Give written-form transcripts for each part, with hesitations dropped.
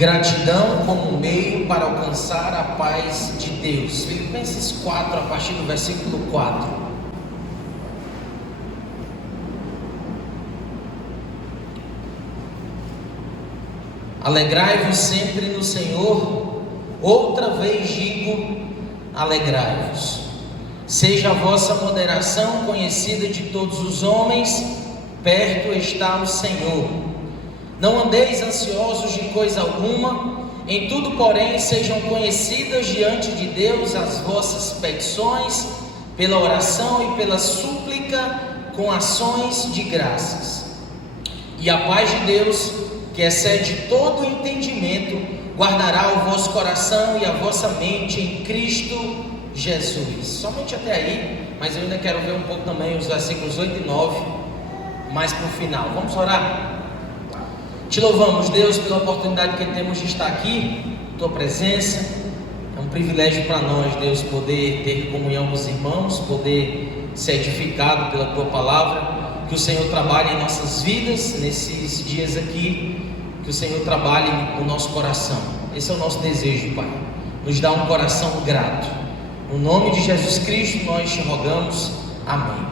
Gratidão como meio para alcançar a paz de Deus. Filipenses 4, a partir do versículo 4. Alegrai-vos sempre no Senhor. Outra vez digo, alegrai-vos. Seja a vossa moderação conhecida de todos os homens, perto está o Senhor. Não andeis ansiosos de coisa alguma, em tudo, porém, sejam conhecidas diante de Deus as vossas petições, pela oração e pela súplica, com ações de graças. E a paz de Deus, que excede todo o entendimento, guardará o vosso coração e a vossa mente em Cristo Jesus. Somente até aí, mas eu ainda quero ver um pouco também os versículos 8 e 9, mais para o final. Vamos orar? Te louvamos, Deus, pela oportunidade que temos de estar aqui, Tua presença. É um privilégio para nós, Deus, poder ter comunhão com os irmãos, poder ser edificado pela Tua palavra. Que o Senhor trabalhe em nossas vidas, nesses dias aqui, que o Senhor trabalhe no nosso coração. Esse é o nosso desejo, Pai. Nos dá um coração grato. No nome de Jesus Cristo nós te rogamos. Amém.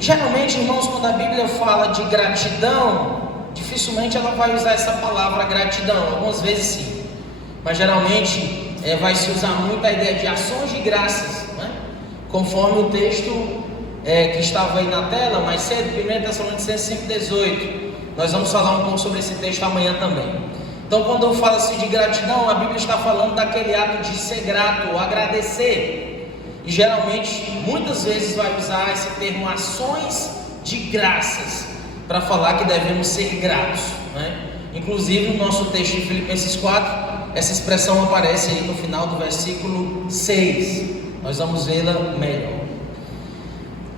Geralmente, irmãos, quando a Bíblia fala de gratidão, dificilmente ela vai usar essa palavra gratidão. Algumas vezes sim, mas geralmente vai se usar muito a ideia de ações de graças, né? Conforme o texto que estava aí na tela mais cedo, 1 Tessalonicenses 5,18. Nós vamos falar um pouco sobre esse texto amanhã também. Então, quando eu falo assim de gratidão, a Bíblia está falando daquele ato de ser grato, ou agradecer. E geralmente, muitas vezes vai usar esse termo ações de graças para falar que devemos ser gratos, né? Inclusive no nosso texto de Filipenses 4, essa expressão aparece aí no final do versículo 6. Nós vamos vê-la melhor.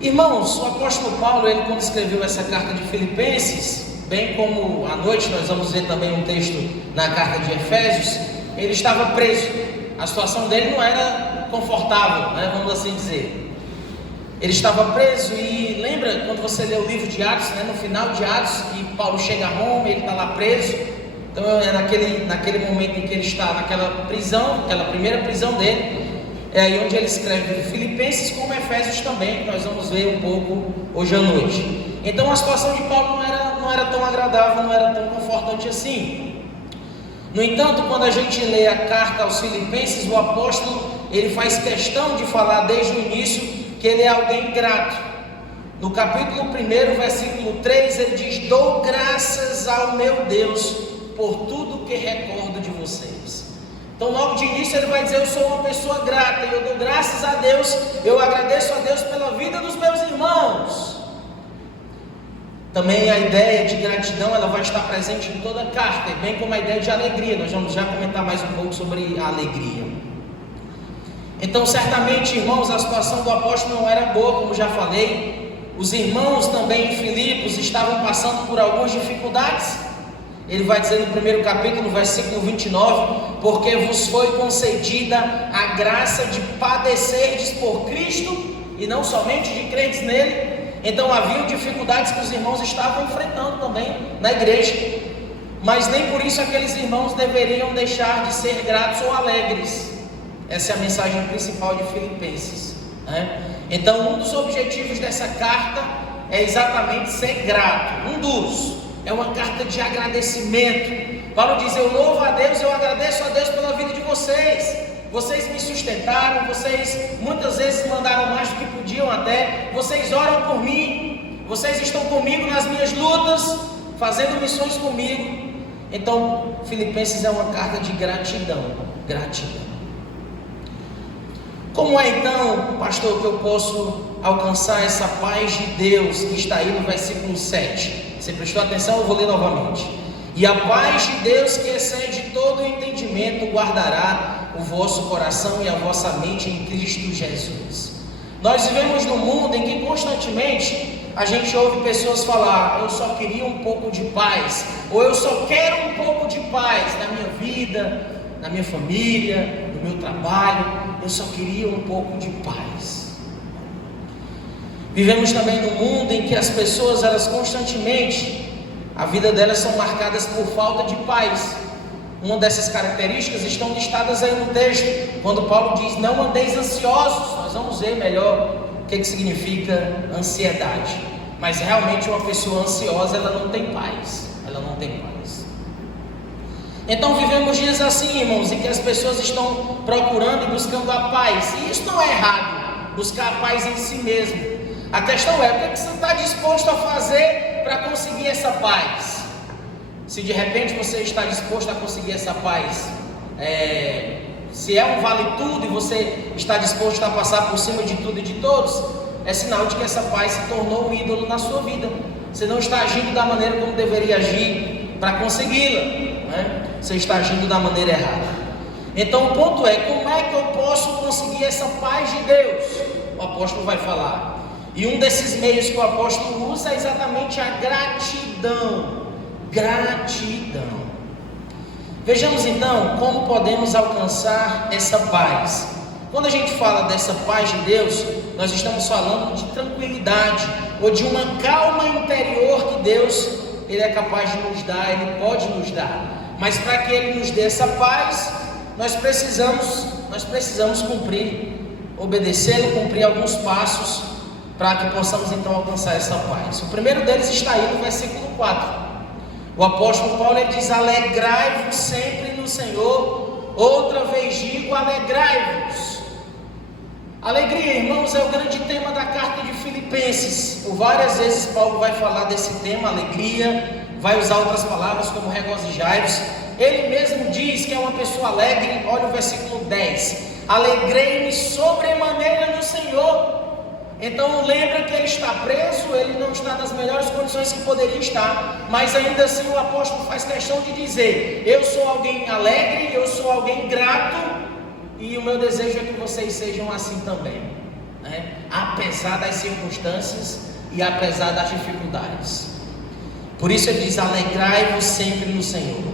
Irmãos, o apóstolo Paulo, ele quando escreveu essa carta de Filipenses, bem como à noite nós vamos ver também um texto na carta de Efésios, ele estava preso. A situação dele não era confortável, né? Vamos assim dizer. Ele estava preso e lembra quando você lê o livro de Atos, né? No final de Atos, que Paulo chega a Roma, ele está lá preso. Então é naquele momento em que ele está naquela prisão, aquela primeira prisão dele. É aí onde ele escreve Filipenses como Efésios também, que nós vamos ver um pouco hoje à noite. Então a situação de Paulo não era tão agradável, não era tão confortante assim. No entanto, quando a gente lê a carta aos Filipenses, o apóstolo ele faz questão de falar desde o início que ele é alguém grato. No capítulo 1, versículo 3, ele diz: dou graças ao meu Deus por tudo que recordo de vocês. Então logo de início ele vai dizer: eu sou uma pessoa grata, e eu dou graças a Deus, eu agradeço a Deus pela vida dos meus irmãos. Também a ideia de gratidão ela vai estar presente em toda a carta, bem como a ideia de alegria. Nós vamos já comentar mais um pouco sobre a alegria. Então certamente, irmãos, a situação do apóstolo não era boa, como já falei. Os irmãos também em Filipos estavam passando por algumas dificuldades. Ele vai dizer no primeiro capítulo, no versículo 29, porque vos foi concedida a graça de padecerdes por Cristo, e não somente de crentes nele. Então haviam dificuldades que os irmãos estavam enfrentando também na igreja, mas nem por isso aqueles irmãos deveriam deixar de ser gratos ou alegres. Essa é a mensagem principal de Filipenses, né? Então um dos objetivos dessa carta é exatamente ser grato. É uma carta de agradecimento. Paulo diz: eu louvo a Deus, eu agradeço a Deus pela vida de vocês. Vocês me sustentaram, vocês muitas vezes mandaram mais do que podiam até. Vocês oram por mim, vocês estão comigo nas minhas lutas, fazendo missões comigo. Então, Filipenses é uma carta de gratidão. Como é então, pastor, que eu posso alcançar essa paz de Deus que está aí no versículo 7? Você prestou atenção? Eu vou ler novamente. E a paz de Deus que excede todo o entendimento guardará o vosso coração e a vossa mente em Cristo Jesus. Nós vivemos num mundo em que constantemente a gente ouve pessoas falar: eu só queria um pouco de paz, ou eu só quero um pouco de paz na minha vida, na minha família, no meu trabalho, eu só queria um pouco de paz. Vivemos também num mundo em que as pessoas elas constantemente a vida delas são marcadas por falta de paz. Uma dessas características estão listadas aí no texto, quando Paulo diz: não andeis ansiosos. Nós vamos ver melhor o que significa ansiedade. Mas realmente uma pessoa ansiosa, ela não tem paz. Ela não tem paz. Então vivemos dias assim, irmãos, em que as pessoas estão procurando e buscando a paz. E isso não é errado, buscar a paz em si mesmo. A questão é: o que você está disposto a fazer para conseguir essa paz? Se de repente você está disposto a conseguir essa paz, se é um vale tudo e você está disposto a passar por cima de tudo e de todos, é sinal de que essa paz se tornou um ídolo na sua vida. Você não está agindo da maneira como deveria agir para consegui-la, né? Você está agindo da maneira errada. Então o ponto é: como é que eu posso conseguir essa paz de Deus? O apóstolo vai falar. E um desses meios que o apóstolo usa é exatamente a gratidão. Gratidão. Vejamos então como podemos alcançar essa paz. Quando a gente fala dessa paz de Deus, nós estamos falando de tranquilidade, ou de uma calma interior que Deus, Ele é capaz de nos dar, Ele pode nos dar. Mas para que Ele nos dê essa paz, nós precisamos obedecê-lo, cumprir alguns passos, para que possamos então alcançar essa paz. O primeiro deles está aí no versículo 4. O apóstolo Paulo, ele diz: alegrai-vos sempre no Senhor. Outra vez digo, alegrai-vos. Alegria, irmãos, é o grande tema da carta de Filipenses. Por várias vezes Paulo vai falar desse tema, alegria, vai usar outras palavras como regozijai-vos. Ele mesmo diz que é uma pessoa alegre. Olha o versículo 10: alegrei-me sobremaneira no Senhor. Então lembra que ele está preso, ele não está nas melhores condições que poderia estar, mas ainda assim o apóstolo faz questão de dizer: eu sou alguém alegre, eu sou alguém grato, e o meu desejo é que vocês sejam assim também, né? Apesar das circunstâncias e apesar das dificuldades. Por isso ele diz: alegrai-vos sempre no Senhor.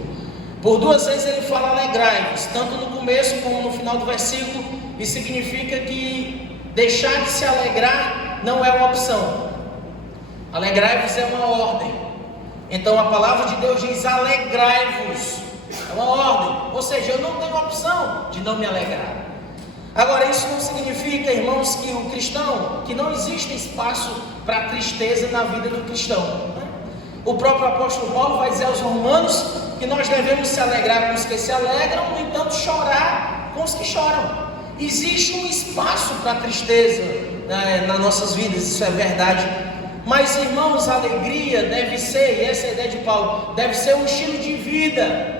Por duas vezes ele fala alegrai-vos, tanto no começo como no final do versículo, e significa que deixar de se alegrar não é uma opção. Alegrai-vos é uma ordem. Então a palavra de Deus diz: alegrai-vos. É uma ordem. Ou seja, eu não tenho opção de não me alegrar. Agora, isso não significa, irmãos, que o cristão, que não existe espaço para tristeza na vida do cristão, né? O próprio apóstolo Paulo vai dizer aos romanos que nós devemos se alegrar com os que se alegram, no entanto chorar com os que choram. Existe um espaço para tristeza, né, nas nossas vidas, isso é verdade. Mas, irmãos, a alegria deve ser, e essa é a ideia de Paulo, deve ser um estilo de vida.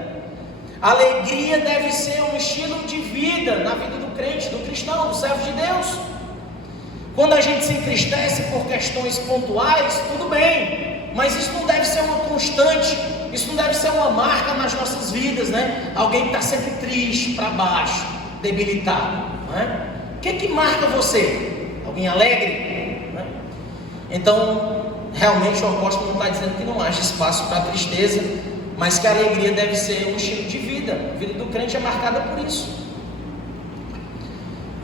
A alegria deve ser um estilo de vida na vida do crente, do cristão, do servo de Deus. Quando a gente se entristece por questões pontuais, tudo bem, mas isso não deve ser uma constante, isso não deve ser uma marca nas nossas vidas, né? Alguém que está sempre triste, para baixo, debilitado, não é? O que marca você? Alguém alegre? Não é? Então, realmente o apóstolo não está dizendo que não haja espaço para tristeza, mas que a alegria deve ser um estilo de vida. A vida do crente é marcada por isso.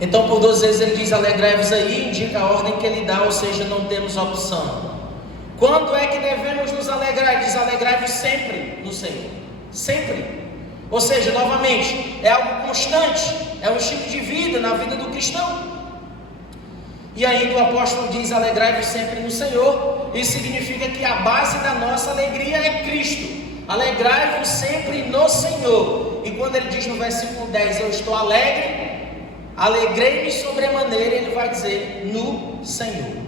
Então, por duas vezes ele diz: alegrai-vos aí, indica a ordem que ele dá, ou seja, não temos opção. Quando é que devemos nos alegrar? Diz: alegrai-vos sempre no Senhor. Sempre. Ou seja, novamente, é algo constante, é um estilo de vida na vida do cristão. E ainda o apóstolo diz: alegrai-vos sempre no Senhor. Isso significa que a base da nossa alegria é Cristo. Alegrai-vos sempre no Senhor. E quando ele diz no versículo 10: eu estou alegre, alegrei-me sobremaneira, ele vai dizer: no Senhor.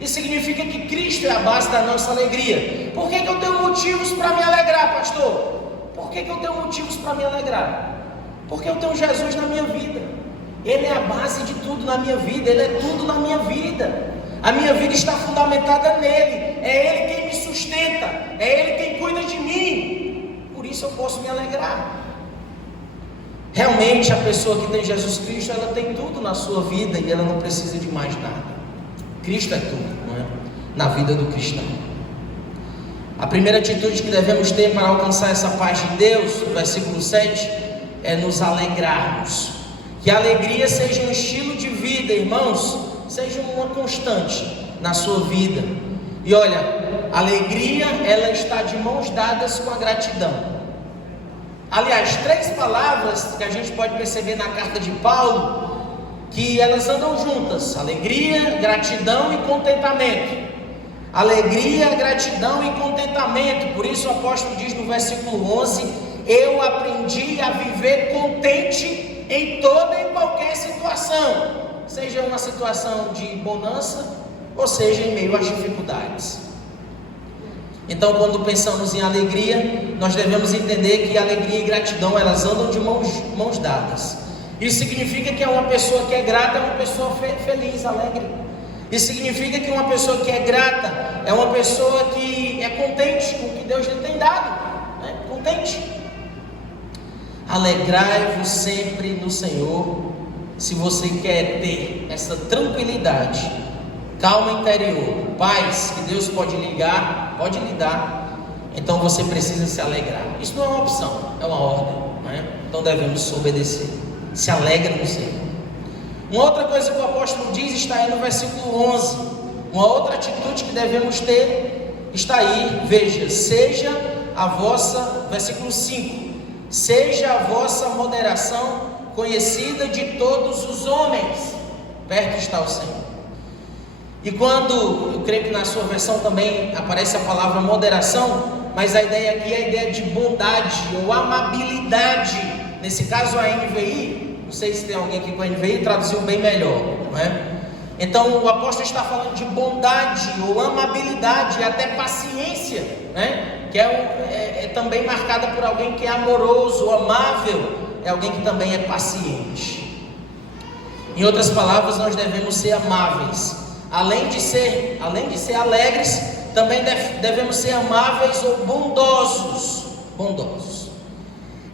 Isso significa que Cristo é a base da nossa alegria. Por que eu tenho motivos para me alegrar, pastor? Por que eu tenho motivos para me alegrar? Porque eu tenho Jesus na minha vida. Ele é a base de tudo na minha vida. Ele é tudo na minha vida. A minha vida está fundamentada nele. É Ele quem me sustenta. É Ele quem cuida de mim. Por isso eu posso me alegrar. Realmente a pessoa que tem Jesus Cristo, ela tem tudo na sua vida e ela não precisa de mais nada. Cristo é tudo, não é? Na vida do cristão. A primeira atitude que devemos ter para alcançar essa paz de Deus, no versículo 7, é nos alegrarmos. Que a alegria seja um estilo de vida, irmãos, seja uma constante na sua vida. E olha, alegria, ela está de mãos dadas com a gratidão. Aliás, 3 palavras que a gente pode perceber na carta de Paulo, que elas andam juntas: alegria, gratidão e contentamento. Alegria, gratidão e contentamento. Por isso o apóstolo diz no versículo 11: eu aprendi a viver contente em toda e qualquer situação, seja uma situação de bonança ou seja em meio às dificuldades. Então, quando pensamos em alegria, nós devemos entender que alegria e gratidão, elas andam de mãos dadas. Isso significa que uma pessoa que é grata é uma pessoa feliz, alegre. Isso significa que uma pessoa que é grata é uma pessoa que é contente com o que Deus lhe tem dado, né? Contente. Alegrai-vos sempre no Senhor. Se você quer ter essa tranquilidade, calma interior, paz que Deus pode lhe dar, então você precisa se alegrar. Isso não é uma opção, é uma ordem, né? Então devemos obedecer. Se alegra no Senhor. Uma outra coisa que o apóstolo diz está aí no versículo 11. Uma outra atitude que devemos ter está aí, veja: seja a vossa, versículo 5, seja a vossa moderação conhecida de todos os homens, perto está o Senhor. E quando, eu creio que na sua versão também aparece a palavra moderação, mas a ideia aqui é a ideia de bondade ou amabilidade. Nesse caso a NVI, não sei se tem alguém aqui com a NVI, traduziu bem melhor, não é? Então o apóstolo está falando de bondade ou amabilidade e até paciência, né? Que é também marcada por alguém que é amoroso, amável, é alguém que também é paciente. Em outras palavras, nós devemos ser amáveis. Além de ser alegres, também devemos ser amáveis ou bondosos.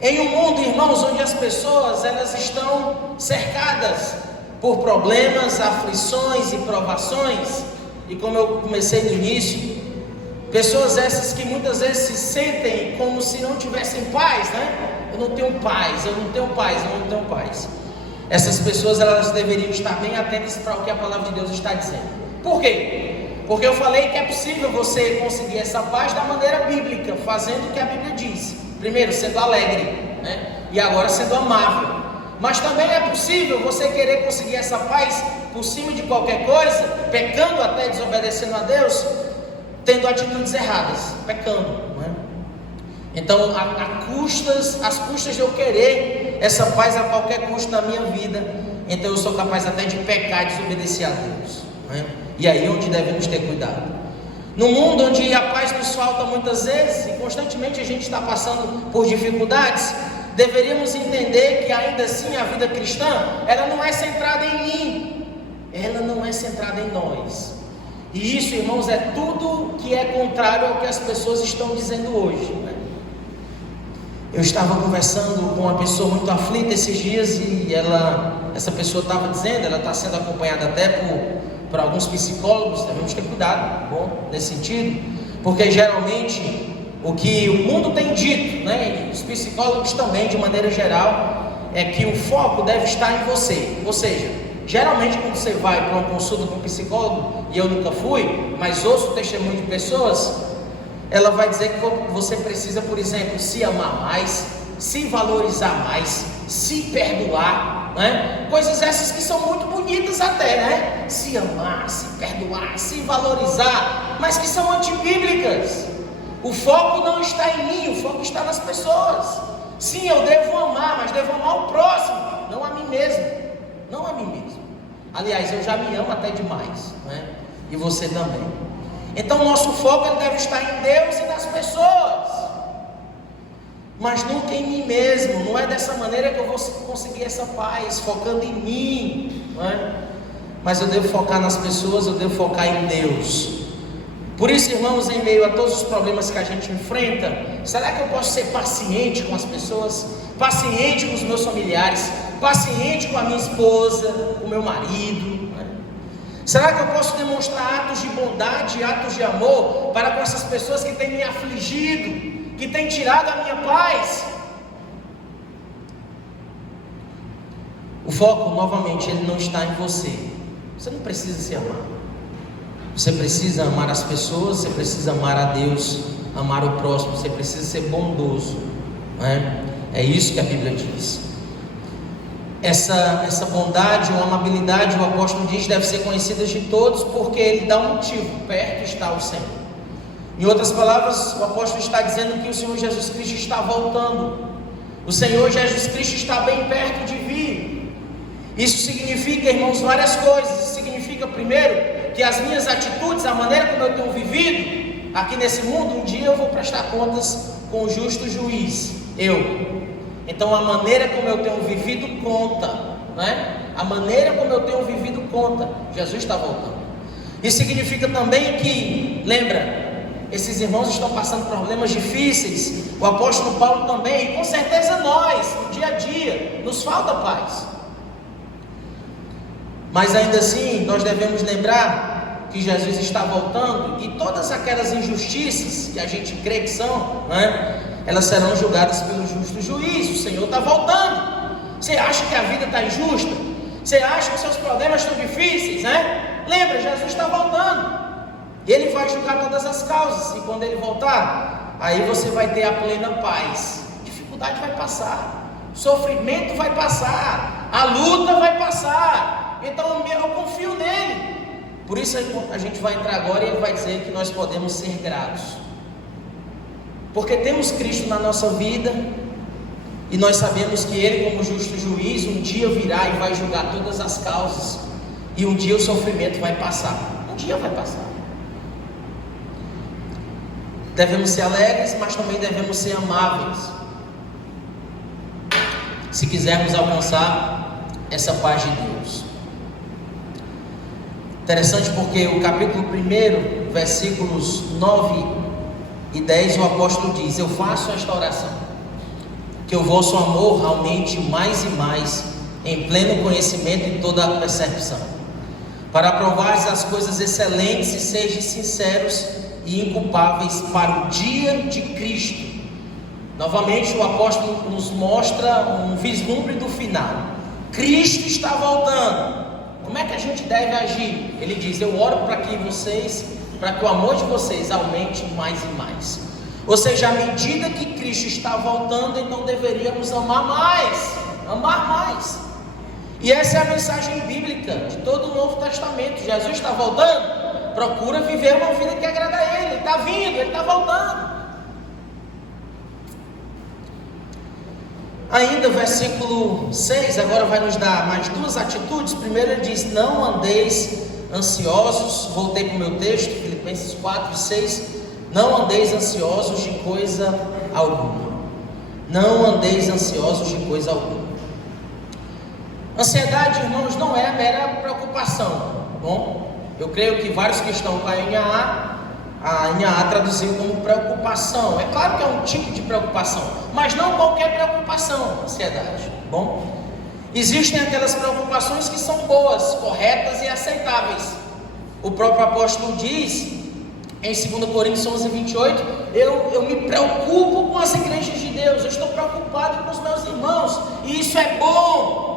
Em um mundo, irmãos, onde as pessoas elas estão cercadas por problemas, aflições e provações, e como eu comecei no início, pessoas essas que muitas vezes se sentem como se não tivessem paz, né? Eu não tenho paz. Essas pessoas elas deveriam estar bem atentas para o que a palavra de Deus está dizendo. Por quê? Porque eu falei que é possível você conseguir essa paz da maneira bíblica, fazendo o que a Bíblia diz. Primeiro, sendo alegre, né? E agora sendo amável. Mas também é possível você querer conseguir essa paz por cima de qualquer coisa, pecando até, desobedecendo a Deus, tendo atitudes erradas, pecando, não é? Então, às custas de eu querer essa paz a qualquer custo na minha vida, então eu sou capaz até de pecar e desobedecer a Deus, não é? E aí é onde devemos ter cuidado. No mundo onde a paz nos falta muitas vezes, e constantemente a gente está passando por dificuldades, deveríamos entender que ainda assim a vida cristã, ela não é centrada em mim, ela não é centrada em nós. E isso, irmãos, é tudo que é contrário ao que as pessoas estão dizendo hoje, né? Eu estava conversando com uma pessoa muito aflita esses dias e essa pessoa estava dizendo, ela está sendo acompanhada até por alguns psicólogos, devemos ter cuidado, bom, nesse sentido, porque geralmente o que o mundo tem dito, né, e os psicólogos também de maneira geral, é que o foco deve estar em você. Ou seja, geralmente quando você vai para uma consulta com um psicólogo, e eu nunca fui, mas ouço testemunho de pessoas, ela vai dizer que você precisa, por exemplo, se amar mais, se valorizar mais, se perdoar, né? Coisas essas que são muito bonitas até, né? Se amar, se perdoar, se valorizar, mas que são antibíblicas. O foco não está em mim, o foco está nas pessoas. Sim, eu devo amar, mas devo amar o próximo, não a mim mesmo, não a mim mesmo. Aliás, eu já me amo até demais, né? E você também. Então o nosso foco ele deve estar em Deus e nas pessoas, mas nunca em mim mesmo. Não é dessa maneira que eu vou conseguir essa paz, focando em mim, não é? Mas eu devo focar nas pessoas, eu devo focar em Deus. Por isso, irmãos, em meio a todos os problemas que a gente enfrenta, será que eu posso ser paciente com as pessoas, paciente com os meus familiares, paciente com a minha esposa, com o meu marido? Será que eu posso demonstrar atos de bondade, atos de amor para com essas pessoas que têm me afligido, que têm tirado a minha paz? O foco, novamente, ele não está em você. Você não precisa se amar. Você precisa amar as pessoas, você precisa amar a Deus, amar o próximo, você precisa ser bondoso, não é? É isso que a Bíblia diz. Essa bondade ou amabilidade, o apóstolo diz, deve ser conhecida de todos, porque ele dá um motivo: perto está o Senhor. Em outras palavras, o apóstolo está dizendo que o Senhor Jesus Cristo está voltando. O Senhor Jesus Cristo está bem perto de vir. Isso significa, irmãos, várias coisas. Isso significa, primeiro, que as minhas atitudes, a maneira como eu tenho vivido aqui nesse mundo, um dia eu vou prestar contas com o justo juiz, Então a maneira como eu tenho vivido conta, né? A maneira como eu tenho vivido conta. Jesus está voltando. Isso significa também que, lembra, esses irmãos estão passando problemas difíceis. O apóstolo Paulo também, e com certeza nós, no dia a dia, nos falta paz. Mas ainda assim, nós devemos lembrar que Jesus está voltando, e todas aquelas injustiças que a gente crê que são, né, elas serão julgadas pelo justo juiz. O Senhor está voltando. Você acha que a vida está injusta? Você acha que seus problemas estão difíceis, né? Lembra, Jesus está voltando. Ele vai julgar todas as causas, e quando ele voltar, aí você vai ter a plena paz. Dificuldade vai passar, sofrimento vai passar, a luta vai passar. Então eu confio nele. Por isso a gente vai entrar agora e ele vai dizer que nós podemos ser gratos, porque temos Cristo na nossa vida, e nós sabemos que ele, como justo juiz, um dia virá e vai julgar todas as causas, e um dia o sofrimento vai passar. Um dia vai passar. Devemos ser alegres, mas também devemos ser amáveis, se quisermos alcançar essa paz de Deus. Interessante, porque o capítulo 1, versículos 9 e 10, o apóstolo diz: eu faço esta oração, que o vosso amor aumente mais e mais, em pleno conhecimento e toda a percepção, para provares as coisas excelentes e sejam sinceros e inculpáveis para o dia de Cristo. Novamente o apóstolo nos mostra um vislumbre do final. Cristo está voltando. Como é que a gente deve agir? Ele diz: eu oro para que o amor de vocês aumente mais e mais. Ou seja, à medida que Cristo está voltando, então deveríamos amar mais. E essa é a mensagem bíblica de todo o Novo Testamento. Jesus está voltando, procura viver uma vida que agrada a Ele. Ele está vindo, Ele está voltando. Ainda versículo 6, agora vai nos dar mais duas atitudes. Primeiro ele diz: não andeis ansiosos. Voltei para o meu texto, Filipenses 4, 6. Não andeis ansiosos de coisa alguma. Não andeis ansiosos de coisa alguma. Ansiedade, irmãos, não é mera preocupação, tá bom? Eu creio que vários que estão com a NAA traduziu como preocupação. É claro que é um tipo de preocupação, mas não qualquer preocupação, ansiedade, tá bom? Existem aquelas preocupações que são boas, corretas e aceitáveis. O próprio apóstolo diz em 2 Coríntios 11, 28, eu me preocupo com as igrejas de Deus, eu estou preocupado com os meus irmãos, e isso é bom.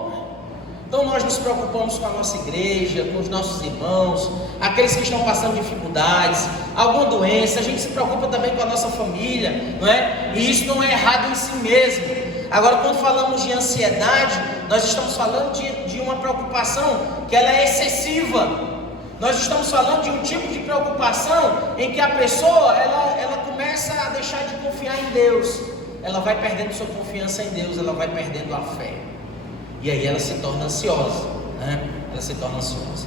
Então nós nos preocupamos com a nossa igreja, com os nossos irmãos, aqueles que estão passando dificuldades, alguma doença. A gente se preocupa também com a nossa família, não é? E isso não é errado em si mesmo. Agora, quando falamos de ansiedade, nós estamos falando de uma preocupação que ela é excessiva. Nós estamos falando de um tipo de preocupação em que a pessoa ela começa a deixar de confiar em Deus. Ela vai perdendo sua confiança em Deus, ela vai perdendo a fé. E aí ela se torna ansiosa, né? Ela se torna ansiosa.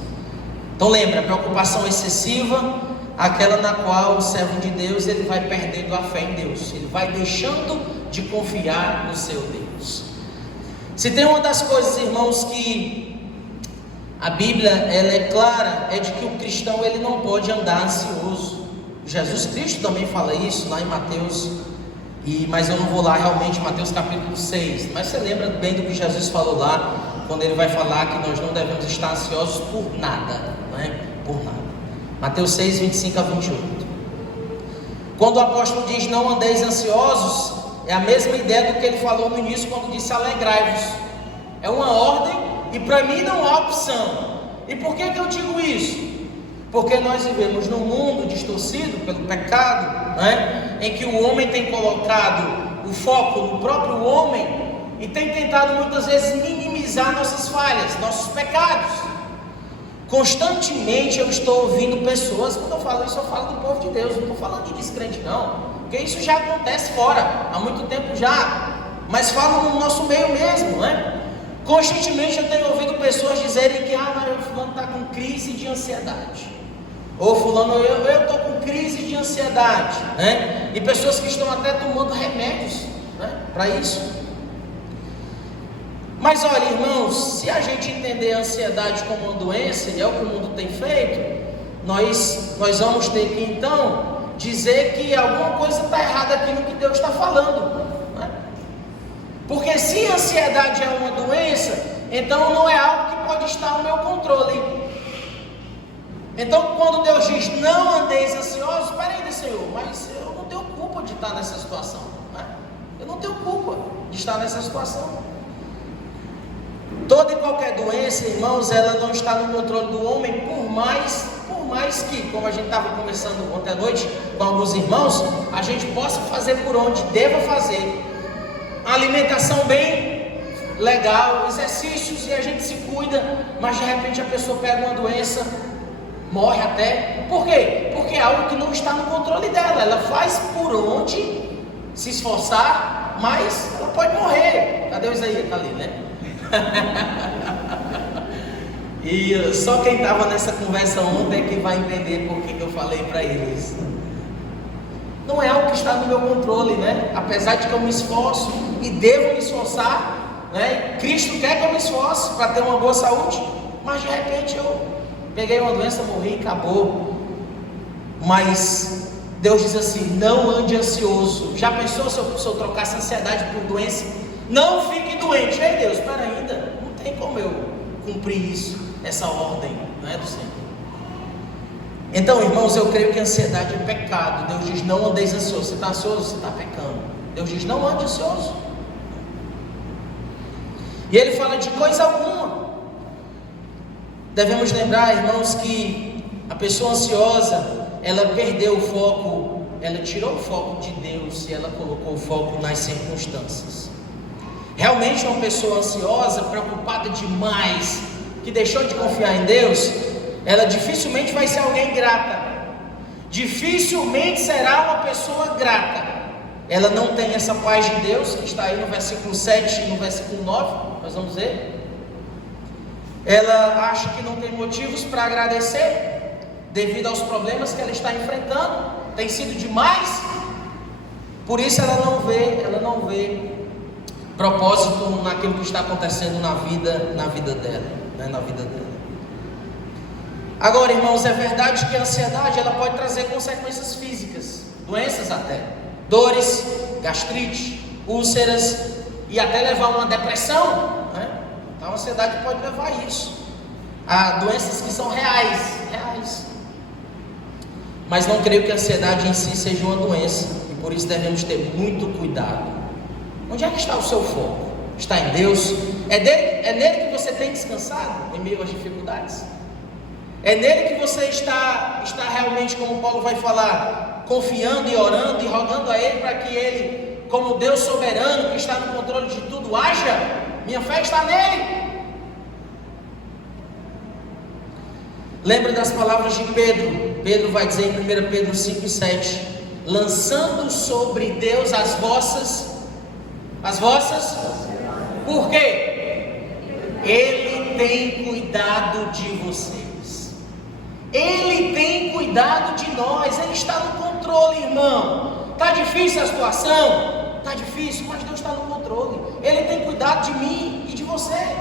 Então lembra, a preocupação excessiva, aquela na qual o servo de Deus, ele vai perdendo a fé em Deus, ele vai deixando de confiar no seu Deus. Se tem uma das coisas, irmãos, que a Bíblia ela é clara, é de que o cristão ele não pode andar ansioso. Jesus Cristo também fala isso lá em Mateus. Mas eu não vou lá realmente, Mateus capítulo 6, mas você lembra bem do que Jesus falou lá, quando ele vai falar que nós não devemos estar ansiosos por nada, não é? Por nada. Mateus 6, 25 a 28. Quando o apóstolo diz não andeis ansiosos, é a mesma ideia do que ele falou no início quando disse alegrai-vos. É uma ordem, e para mim não há opção. E por que eu digo isso? Porque nós vivemos num mundo distorcido pelo pecado, né? Em que o homem tem colocado o foco no próprio homem e tem tentado muitas vezes minimizar nossas falhas, nossos pecados. Constantemente eu estou ouvindo pessoas, quando eu falo isso, eu falo do povo de Deus, não estou falando de descrente não, porque isso já acontece fora, há muito tempo já, mas falo no nosso meio mesmo, né? Constantemente eu tenho ouvido pessoas dizerem que mas fulano está com crise de ansiedade, ou fulano, eu estou com crise de ansiedade, né? E pessoas que estão até tomando remédios, né, para isso. Mas olha, irmãos, se a gente entender a ansiedade como uma doença, e é o que o mundo tem feito, nós vamos ter que então dizer que alguma coisa está errada aqui no que Deus está falando, né? Porque se a ansiedade é uma doença, então não é algo que pode estar ao meu controle. Então quando Deus diz não andeis ansiosos, peraí, Senhor, mas eu não tenho culpa de estar nessa situação, né? Eu não tenho culpa de estar nessa situação. Toda e qualquer doença, irmãos, ela não está no controle do homem, por mais que, como a gente estava conversando ontem à noite com alguns irmãos, a gente possa fazer por onde deva fazer, a alimentação bem legal, exercícios, e a gente se cuida, mas de repente a pessoa pega uma doença, morre até. Por quê? Porque é algo que não está no controle dela. Ela faz por onde se esforçar, mas ela pode morrer. Cadê o Isaías? Está ali, né? E só quem estava nessa conversa ontem é que vai entender por que eu falei para eles. Não é algo que está no meu controle, né? Apesar de que eu me esforço e devo me esforçar, né? Cristo quer que eu me esforce para ter uma boa saúde, mas de repente eu peguei uma doença, morri e acabou. Mas Deus diz assim: não ande ansioso. Já pensou se eu trocasse ansiedade por doença? Não fique doente. Ei Deus, espera ainda, não tem como eu cumprir isso, essa ordem, não é do Senhor. Então, irmãos, eu creio que a ansiedade é pecado. Deus diz: não andeis ansioso. Você está ansioso? Você está pecando. Deus diz: não ande ansioso. E Ele fala de coisa alguma. Devemos lembrar, irmãos, que a pessoa ansiosa, ela perdeu o foco, ela tirou o foco de Deus e ela colocou o foco nas circunstâncias. Realmente uma pessoa ansiosa, preocupada demais, que deixou de confiar em Deus, ela dificilmente vai ser alguém grata. Dificilmente será uma pessoa grata. Ela não tem essa paz de Deus, que está aí no versículo 7 e no versículo 9, nós vamos ver. Ela acha que não tem motivos para agradecer, devido aos problemas que ela está enfrentando, tem sido demais. Por isso ela não vê propósito naquilo que está acontecendo na vida dela, né? Na vida dela. Agora, irmãos, é verdade que a ansiedade ela pode trazer consequências físicas, doenças até, dores, gastrite, úlceras e até levar a uma depressão, né? Então a ansiedade pode levar a isso, a doenças que são reais. Mas não creio que a ansiedade em si seja uma doença, e por isso devemos ter muito cuidado. Onde é que está o seu foco? Está em Deus? É nele que você tem descansado em meio às dificuldades? É nele que você está realmente, como Paulo vai falar, confiando e orando e rogando a Ele para que Ele, como Deus soberano que está no controle de tudo, haja? Minha fé está nele. Lembra das palavras de Pedro? Pedro vai dizer em 1 Pedro 5 e 7: lançando sobre Deus as vossas, por quê? Ele tem cuidado de vocês. Ele tem cuidado de nós. Ele está no controle, irmão. Está difícil a situação? Está difícil, mas Deus está no controle. Ele tem cuidado de mim e de você.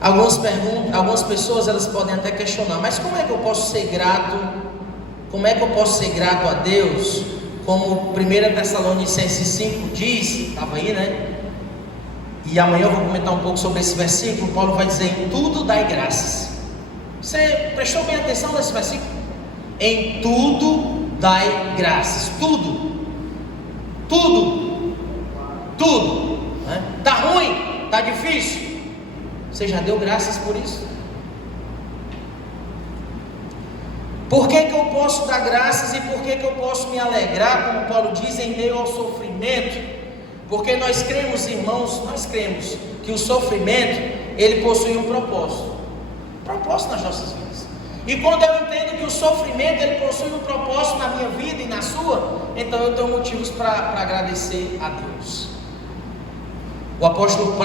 Algumas pessoas elas podem até questionar: mas como é que eu posso ser grato? Como é que eu posso ser grato a Deus? Como 1 Tessalonicenses 5 diz, estava aí, né? E amanhã eu vou comentar um pouco sobre esse versículo. Paulo vai dizer: em tudo dai graças. Você prestou bem atenção nesse versículo? Em tudo dai graças. Tudo, né? Tá ruim, tá difícil. Você já deu graças por isso? Por que eu posso dar graças e por que eu posso me alegrar, como Paulo diz, em meio ao sofrimento? Porque nós cremos, irmãos, que o sofrimento, ele possui um propósito nas nossas vidas. E quando eu entendo que o sofrimento, ele possui um propósito na minha vida e na sua, então eu tenho motivos para agradecer a Deus. O apóstolo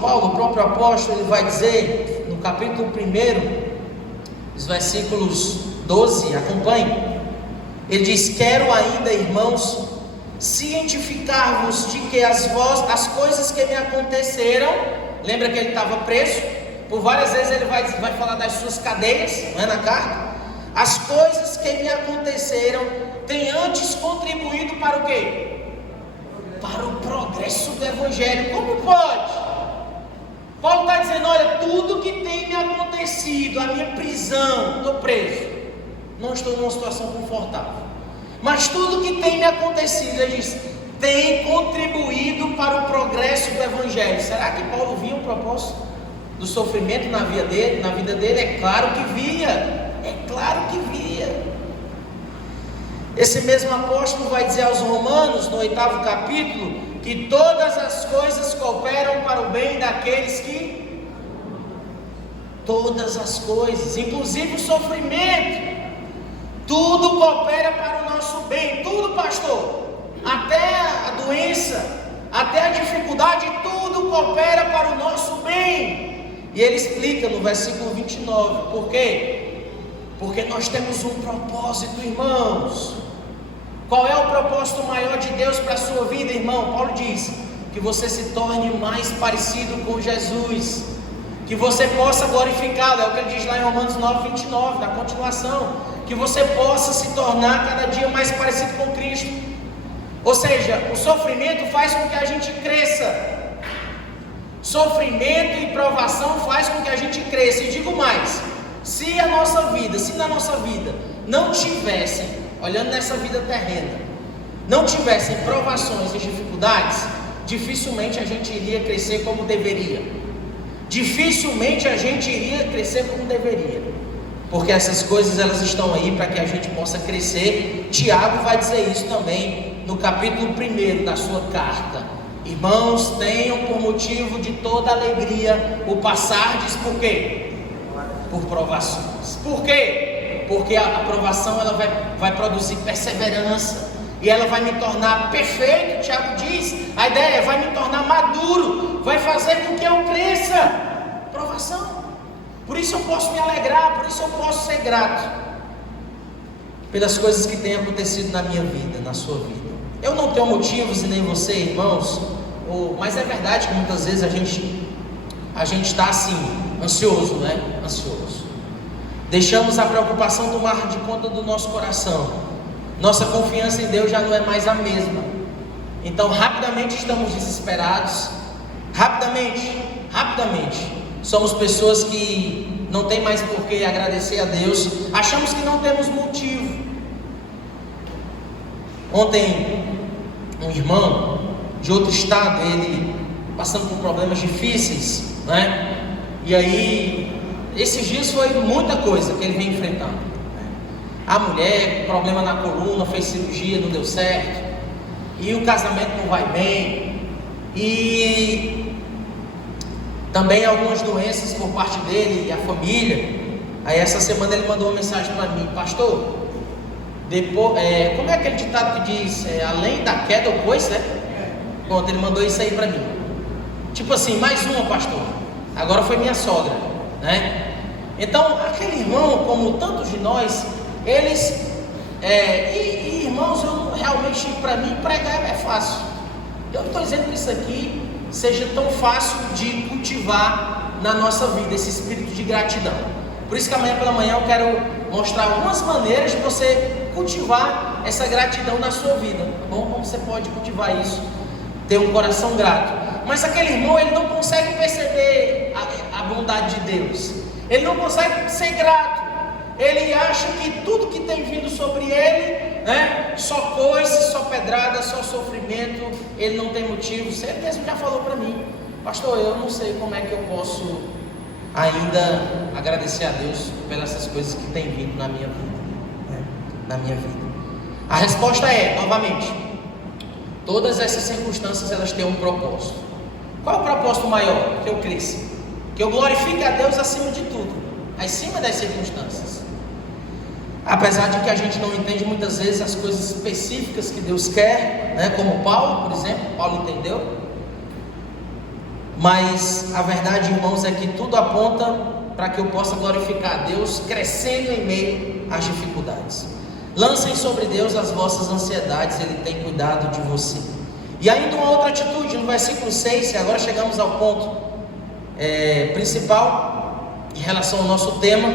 Paulo, o próprio apóstolo, ele vai dizer, no capítulo 1, os versículos 12, acompanhe. Ele diz: quero ainda, irmãos, cientificar-vos de que as coisas que me aconteceram, lembra que ele estava preso, por várias vezes ele vai falar das suas cadeias, não é, na carta? As coisas que me aconteceram têm antes contribuído para o quê? Para o progresso do Evangelho. Como pode? Paulo está dizendo: olha, tudo que tem me acontecido, a minha prisão, estou preso, não estou numa situação confortável, mas tudo que tem me acontecido, ele diz, tem contribuído para o progresso do Evangelho. Será que Paulo via um propósito do sofrimento na vida dele? É claro que via, Esse mesmo apóstolo vai dizer aos Romanos, no 8º capítulo, que todas as coisas cooperam para o bem daqueles que... Todas as coisas, inclusive o sofrimento, tudo coopera para o nosso bem. Tudo, pastor, até a doença, até a dificuldade, tudo coopera para o nosso bem. E ele explica no versículo 29, por quê? Porque nós temos um propósito, irmãos. Qual é o propósito maior de Deus para a sua vida, irmão? Paulo diz, que você se torne mais parecido com Jesus, que você possa glorificá-lo, é o que ele diz lá em Romanos 9, 29, na continuação, que você possa se tornar cada dia mais parecido com Cristo. Ou seja, o sofrimento faz com que a gente cresça. Sofrimento e provação faz com que a gente cresça. E digo mais, se na nossa vida não tivessem, olhando nessa vida terrena, não tivessem provações e dificuldades, dificilmente a gente iria crescer como deveria. Porque essas coisas, elas estão aí para que a gente possa crescer. Tiago vai dizer isso também no capítulo 1 da sua carta. Irmãos, tenham por motivo de toda alegria o passardes, por quê? Por provações. Por quê? Porque a provação, ela vai produzir perseverança, e ela vai me tornar perfeito. Tiago diz, a ideia é, vai me tornar maduro, vai fazer com que eu cresça. Provação. Por isso eu posso me alegrar, por isso eu posso ser grato pelas coisas que têm acontecido na minha vida, na sua vida. Eu não tenho motivos, e nem você, irmãos, mas é verdade que muitas vezes a gente está assim, ansioso, né? Ansioso. Deixamos a preocupação tomar de conta do nosso coração. Nossa confiança em Deus já não é mais a mesma. Então rapidamente estamos desesperados. Rapidamente. Somos pessoas que não tem mais por que agradecer a Deus. Achamos que não temos motivo. Ontem, um irmão de outro estado, ele passando por problemas difíceis, né? E aí, esses dias foi muita coisa que ele vem enfrentando. A mulher, problema na coluna, fez cirurgia, não deu certo, e o casamento não vai bem, e também algumas doenças por parte dele e a família. Aí essa semana ele mandou uma mensagem para mim: pastor, depois, como é aquele ditado que diz, além da queda o coice, né? Pronto, ele mandou isso aí para mim, tipo assim, mais uma, pastor, agora foi minha sogra, né? Então aquele irmão, como tantos de nós, eles, irmãos, realmente para mim pregar é fácil. Eu não estou dizendo que isso aqui seja tão fácil de cultivar na nossa vida, esse espírito de gratidão. Por isso que amanhã pela manhã eu quero mostrar algumas maneiras de você cultivar essa gratidão na sua vida, tá bom? Como você pode cultivar isso, ter um coração grato. Mas aquele irmão, ele não consegue perceber a bondade de Deus, ele não consegue ser grato. Ele acha que tudo que tem vindo sobre ele, né, só coice, só pedrada, só sofrimento, ele não tem motivo. Você mesmo já falou para mim: pastor, eu não sei como é que eu posso ainda agradecer a Deus pelas essas coisas que tem vindo na minha vida, né? Na minha vida. A resposta é, novamente, todas essas circunstâncias elas têm um propósito. Qual é o propósito maior? Que eu cresça, que eu glorifique a Deus acima de tudo, acima das circunstâncias. Apesar de que a gente não entende muitas vezes as coisas específicas que Deus quer, né? Como Paulo, por exemplo, Paulo entendeu. Mas a verdade, irmãos, é que tudo aponta para que eu possa glorificar a Deus, crescendo em meio às dificuldades. Lancem sobre Deus as vossas ansiedades, Ele tem cuidado de você. E ainda uma outra atitude, no versículo 6, e agora chegamos ao ponto principal, em relação ao nosso tema,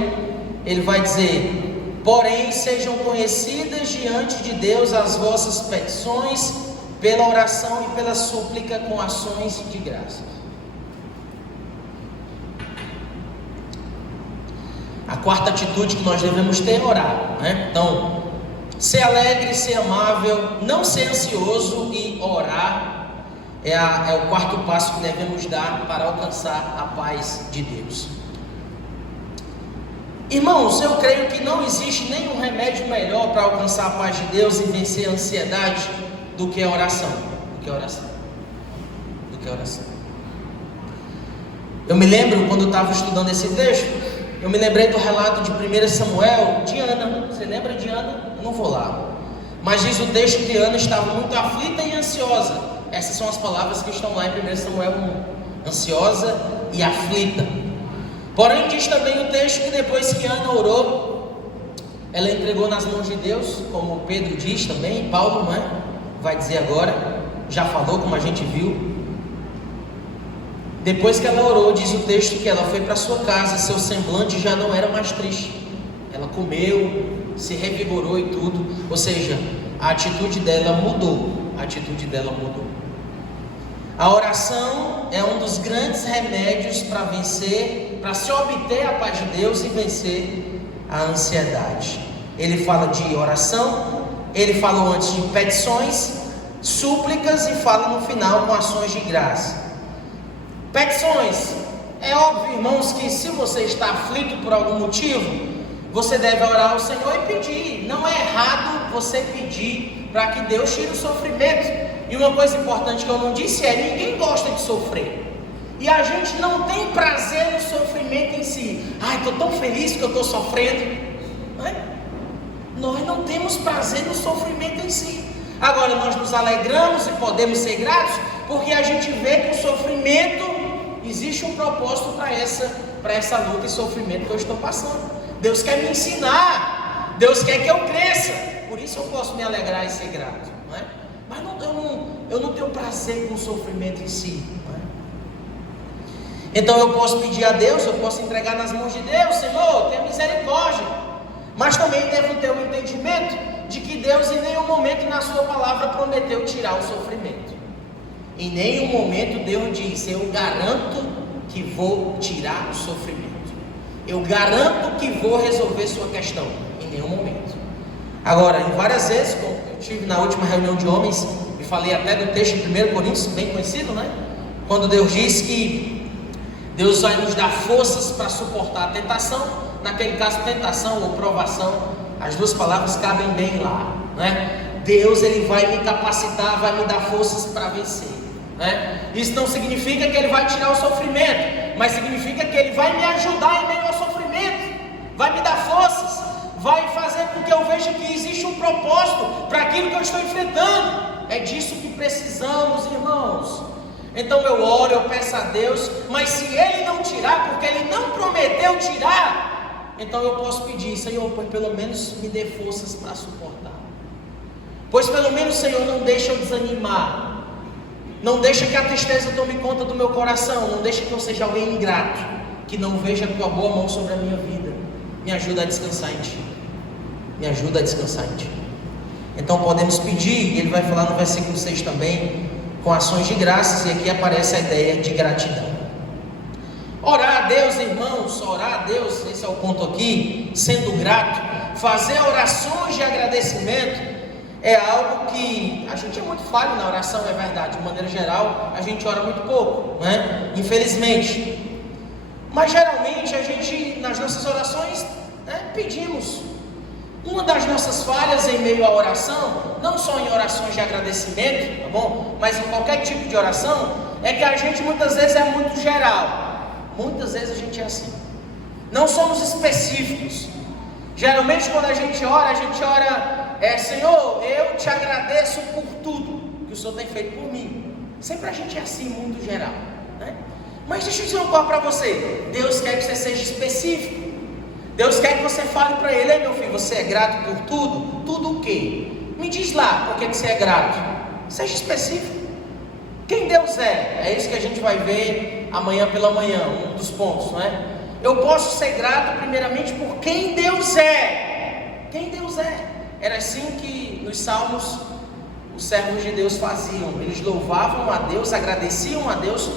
ele vai dizer: porém sejam conhecidas diante de Deus as vossas petições, pela oração e pela súplica com ações de graça. A quarta atitude que nós devemos ter é orar, né? Então, ser alegre, ser amável, não ser ansioso e orar é o quarto passo que devemos dar para alcançar a paz de Deus. Irmãos, eu creio que não existe nenhum remédio melhor para alcançar a paz de Deus e vencer a ansiedade do que a oração. Eu me lembro quando eu estava estudando esse texto, eu me lembrei do relato de 1 Samuel, de Ana. Você lembra de Ana? Eu não vou lá. Mas diz o texto que Ana estava muito aflita e ansiosa. Essas são as palavras que estão lá em 1 Samuel 1. Ansiosa e aflita. Porém diz também o texto que depois que Ana orou, ela entregou nas mãos de Deus, como Pedro diz também, Paulo, não é? Vai dizer agora, já falou como a gente viu. Depois que ela orou, diz o texto que ela foi para sua casa, seu semblante já não era mais triste. Ela comeu, se revigorou e tudo. Ou seja, a atitude dela mudou. A oração é um dos grandes remédios para vencer, para se obter a paz de Deus e vencer a ansiedade. Ele fala de oração, ele falou antes de petições, súplicas e fala no final com ações de graça. Petições, é óbvio, irmãos, que se você está aflito por algum motivo, você deve orar ao Senhor e pedir. Não é errado você pedir para que Deus tire o sofrimento. E uma coisa importante que eu não disse é: ninguém gosta de sofrer. E a gente não tem prazer no sofrimento em si. Ai, estou tão feliz que eu estou sofrendo. Não é? Nós não temos prazer no sofrimento em si. Agora nós nos alegramos e podemos ser gratos, porque a gente vê que o sofrimento, existe um propósito para essa luta e sofrimento que eu estou passando. Deus quer me ensinar, Deus quer que eu cresça, por isso eu posso me alegrar e ser grato, não é? Mas eu não tenho prazer com o sofrimento em si, não é? Então eu posso pedir a Deus, eu posso entregar nas mãos de Deus: Senhor, tenha misericórdia. Mas também devo ter o entendimento de que Deus em nenhum momento na sua palavra prometeu tirar o sofrimento. Em nenhum momento Deus disse: eu garanto que vou tirar o sofrimento, eu garanto que vou resolver sua questão. Em nenhum momento. Agora, em várias vezes, como eu tive na última reunião de homens, e falei até do texto de 1 Coríntios, bem conhecido, né? Quando Deus diz que Deus vai nos dar forças para suportar a tentação. Naquele caso, tentação ou provação, as duas palavras cabem bem lá, né? Deus, Ele vai me capacitar, vai me dar forças para vencer, né? Isso não significa que Ele vai tirar o sofrimento, mas significa que Ele vai me ajudar em meio ao sofrimento, vai me dar forças, vai fazer com que eu veja que existe um propósito para aquilo que eu estou enfrentando. É disso que precisamos, irmãos. Então eu oro, eu peço a Deus, mas se Ele não tirar, porque Ele não prometeu tirar, então eu posso pedir: Senhor, pois pelo menos me dê forças para suportar. Pois pelo menos, Senhor, não deixa eu desanimar. Não deixa que a tristeza tome conta do meu coração. Não deixa que eu seja alguém ingrato, que não veja a tua boa mão sobre a minha vida. Me ajuda a descansar em Ti. Me ajuda a descansar em Ti. Então podemos pedir, e ele vai falar no versículo 6 também, com ações de graças, e aqui aparece a ideia de gratidão. Orar a Deus, irmãos, orar a Deus, esse é o ponto aqui, sendo grato, fazer orações de agradecimento, é algo que a gente é muito falho na oração, é verdade. De maneira geral, a gente ora muito pouco, né? Infelizmente. Mas geralmente a gente, nas nossas orações, pedimos. Uma das nossas falhas em meio à oração, não só em orações de agradecimento, tá bom? Mas em qualquer tipo de oração, é que a gente muitas vezes é muito geral. Muitas vezes a gente é assim. Não somos específicos. Geralmente quando a gente ora, Senhor, eu te agradeço por tudo que o Senhor tem feito por mim. Sempre a gente é assim, muito geral, né? Mas deixa eu dizer uma coisa para você. Deus quer que você seja específico. Deus quer que você fale para Ele: ei, meu filho, você é grato por tudo? Tudo o quê? Me diz lá por que você é grato. Seja específico. Quem Deus é? É isso que a gente vai ver amanhã pela manhã, um dos pontos, não é? Eu posso ser grato primeiramente por quem Deus é. Quem Deus é. Era assim que nos Salmos os servos de Deus faziam. Eles louvavam a Deus, agradeciam a Deus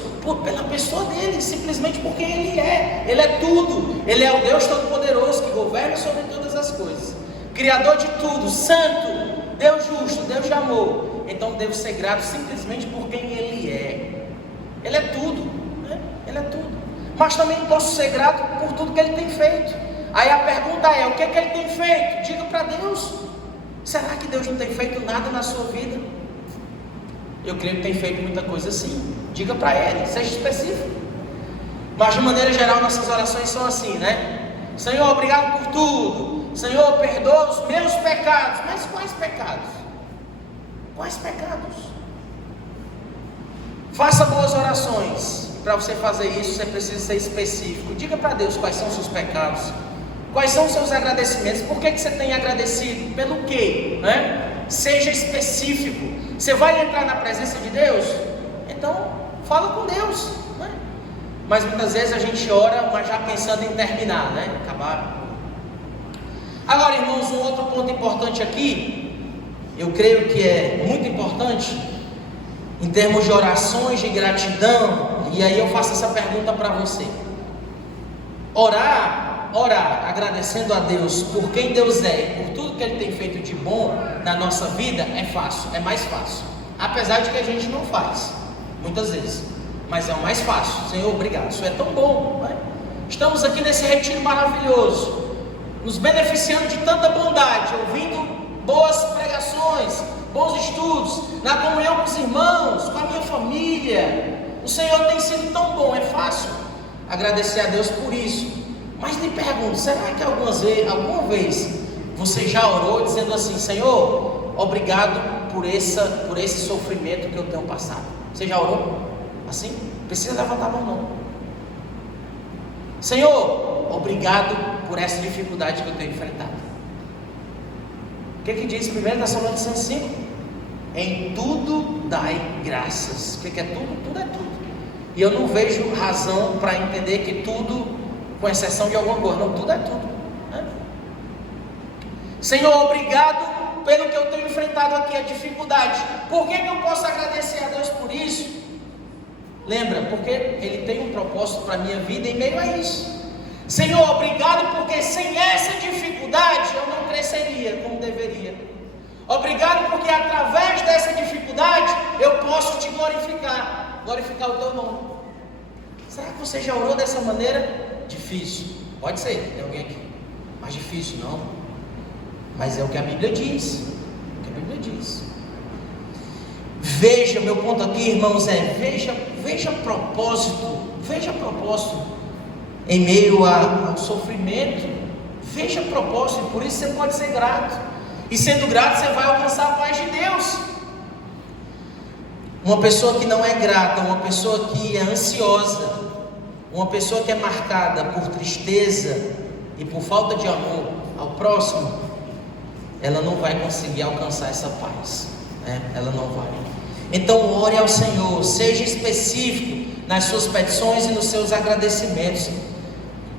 pela pessoa dele, simplesmente porque Ele é. Ele é tudo. Ele é o Deus Todo-Poderoso que governa sobre todas as coisas, Criador de tudo, Santo, Deus justo, Deus de amor. Então devo ser grato simplesmente por quem Ele é. Ele é tudo, né? Ele é tudo. Mas também posso ser grato por tudo que Ele tem feito. Aí a pergunta é: o que é que Ele tem feito? Diga para Deus. Será que Deus não tem feito nada na sua vida? Eu creio que tem feito muita coisa sim. Diga para Ele, seja específico. Mas de maneira geral nossas orações são assim, né? Senhor, obrigado por tudo. Senhor, perdoa os meus pecados. Mas quais pecados? Quais pecados? Faça boas orações. Para você fazer isso, você precisa ser específico. Diga para Deus quais são os seus pecados. Quais são os seus agradecimentos? Por que você tem agradecido? Pelo quê? Né? Seja específico. Você vai entrar na presença de Deus? Então, fala com Deus, né? Mas muitas vezes a gente ora, mas já pensando em terminar, né? Acabar. Agora, irmãos, um outro ponto importante aqui, eu creio que é muito importante, em termos de orações de gratidão, e aí eu faço essa pergunta para você. Orar agradecendo a Deus por quem Deus é e por tudo que Ele tem feito de bom na nossa vida é fácil, é mais fácil, apesar de que a gente não faz muitas vezes, mas é o mais fácil. Senhor, obrigado, isso é tão bom, né? Estamos aqui nesse retiro maravilhoso, nos beneficiando de tanta bondade, ouvindo boas pregações, bons estudos, na comunhão com os irmãos, com a minha família. O Senhor tem sido tão bom, é fácil agradecer a Deus por isso. Mas lhe pergunto, será que alguma vez você já orou dizendo assim: Senhor, obrigado por esse sofrimento que eu tenho passado? Você já orou assim? Não precisa levantar a mão não. Senhor, obrigado por essa dificuldade que eu tenho enfrentado. O que diz 1 Tessalonicenses 5? Em tudo dai graças. O que é tudo? Tudo é tudo. E eu não vejo razão para entender que tudo, com exceção de alguma coisa, não, tudo é tudo, né? Senhor, obrigado pelo que eu tenho enfrentado aqui, a dificuldade. Por que eu posso agradecer a Deus por isso? Lembra, porque Ele tem um propósito para a minha vida em meio a isso. Senhor, obrigado porque sem essa dificuldade eu não cresceria como deveria. Obrigado porque através dessa dificuldade eu posso te glorificar o teu nome. Será que você já orou dessa maneira? Difícil, pode ser, tem alguém aqui, mas difícil não, mas é o que a Bíblia diz, Veja, meu ponto aqui, irmãos, veja propósito em meio ao sofrimento, veja propósito, e por isso você pode ser grato, e sendo grato você vai alcançar a paz de Deus. Uma pessoa que não é grata, uma pessoa que é ansiosa, uma pessoa que é marcada por tristeza e por falta de amor ao próximo, ela não vai conseguir alcançar essa paz, né? Ela não vai. Então ore ao Senhor, seja específico nas suas petições e nos seus agradecimentos.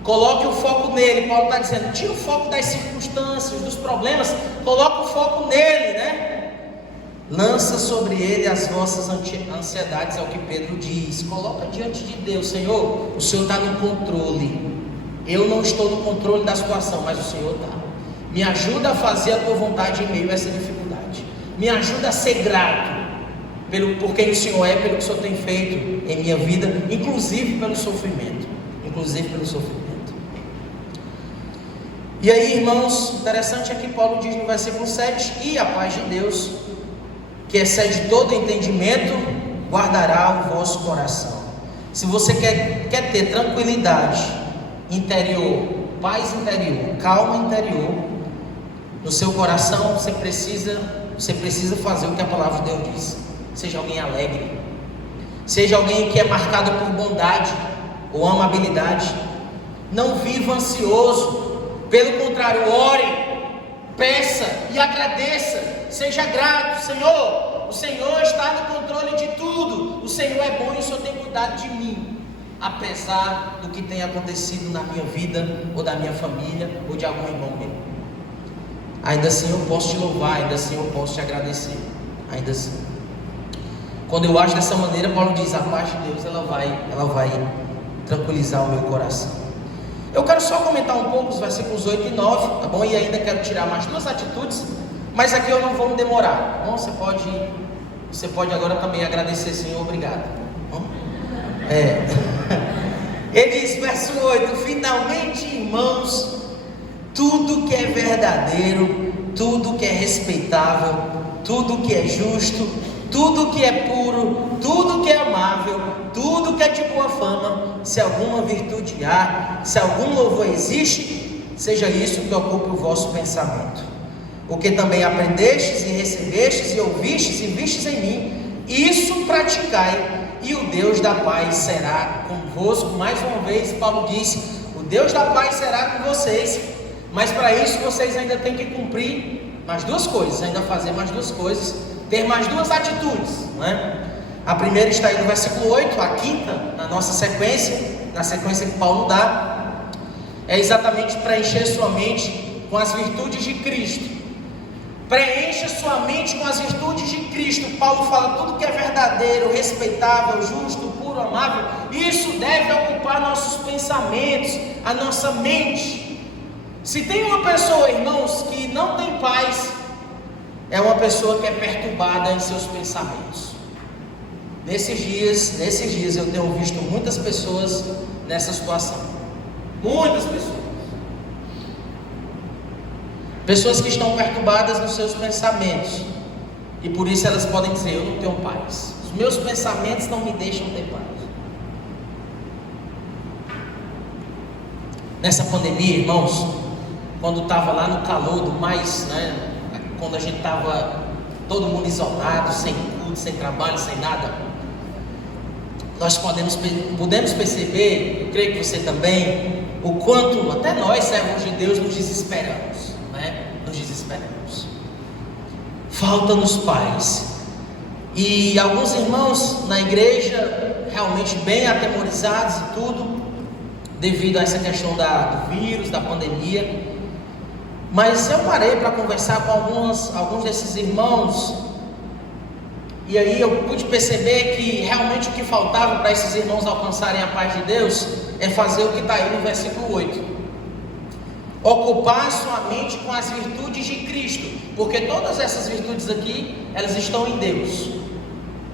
Coloque o foco nele. Paulo está dizendo: tira o foco das circunstâncias, dos problemas, coloque o foco nele, né? Lança sobre ele as vossas ansiedades, é o que Pedro diz. Coloca diante de Deus: Senhor, o Senhor está no controle. Eu não estou no controle da situação, mas o Senhor está. Me ajuda a fazer a tua vontade em meio a essa dificuldade. Me ajuda a ser grato por quem o Senhor é, pelo que o Senhor tem feito em minha vida, inclusive pelo sofrimento. inclusive pelo sofrimento. E aí, irmãos, interessante é que Paulo diz no versículo 7: e a paz de Deus, que excede todo entendimento, guardará o vosso coração. Se você quer ter tranquilidade interior, paz interior, calma interior no seu coração, você precisa fazer o que a palavra de Deus diz. Seja alguém alegre, seja alguém que é marcado por bondade ou amabilidade. Não viva ansioso, pelo contrário, ore, peça e agradeça, seja grato. Senhor, o Senhor está no controle de tudo, o Senhor é bom e o Senhor tem cuidado de mim, apesar do que tem acontecido na minha vida, ou da minha família, ou de algum irmão meu. Ainda assim eu posso te louvar, ainda assim eu posso te agradecer, ainda assim. Quando eu acho dessa maneira, Paulo diz: a paz de Deus, ela vai tranquilizar o meu coração. Eu quero só comentar um pouco os versículos 8 e 9, tá bom? E ainda quero tirar mais duas atitudes, mas aqui eu não vou me demorar, tá bom? Você pode agora também agradecer, Senhor, obrigado, tá bom? Ele diz, verso 8: finalmente, irmãos, tudo que é verdadeiro, tudo que é respeitável, tudo que é justo, tudo que é puro, tudo que é amável, tudo que é de boa fama, se alguma virtude há, se algum louvor existe, seja isso que ocupe o vosso pensamento. O que também aprendestes e recebestes e ouvistes e vistes em mim, isso praticai, e o Deus da paz será convosco. Mais uma vez Paulo disse: o Deus da paz será com vocês. Mas para isso vocês ainda têm que cumprir mais duas coisas, ainda fazer mais duas coisas, ter mais duas atitudes, não é? A primeira está aí no versículo 8, a quinta na nossa sequência, na sequência que Paulo dá, é exatamente preencher sua mente com as virtudes de Cristo. Preencha sua mente com as virtudes de Cristo. Paulo fala: tudo que é verdadeiro, respeitável, justo, puro, amável, isso deve ocupar nossos pensamentos, a nossa mente. Se tem uma pessoa, irmãos, que não tem paz, é uma pessoa que é perturbada em seus pensamentos. Nesses dias eu tenho visto muitas pessoas nessa situação. Muitas pessoas. Pessoas que estão perturbadas nos seus pensamentos, e por isso elas podem dizer: eu não tenho paz, os meus pensamentos não me deixam ter paz. Nessa pandemia, irmãos, quando estava lá no calor do mais, né, quando a gente estava todo mundo isolado, sem culto, sem trabalho, sem nada, nós podemos perceber, eu creio que você também, o quanto até nós, servos de Deus, nos desesperamos, né? Nos desesperamos. Falta-nos paz. E alguns irmãos na igreja realmente bem atemorizados e tudo, devido a essa questão do vírus, da pandemia. Mas eu parei para conversar com alguns desses irmãos, e aí eu pude perceber que realmente o que faltava para esses irmãos alcançarem a paz de Deus é fazer o que está aí no versículo 8: ocupar sua mente com as virtudes de Cristo, porque todas essas virtudes aqui, elas estão em Deus.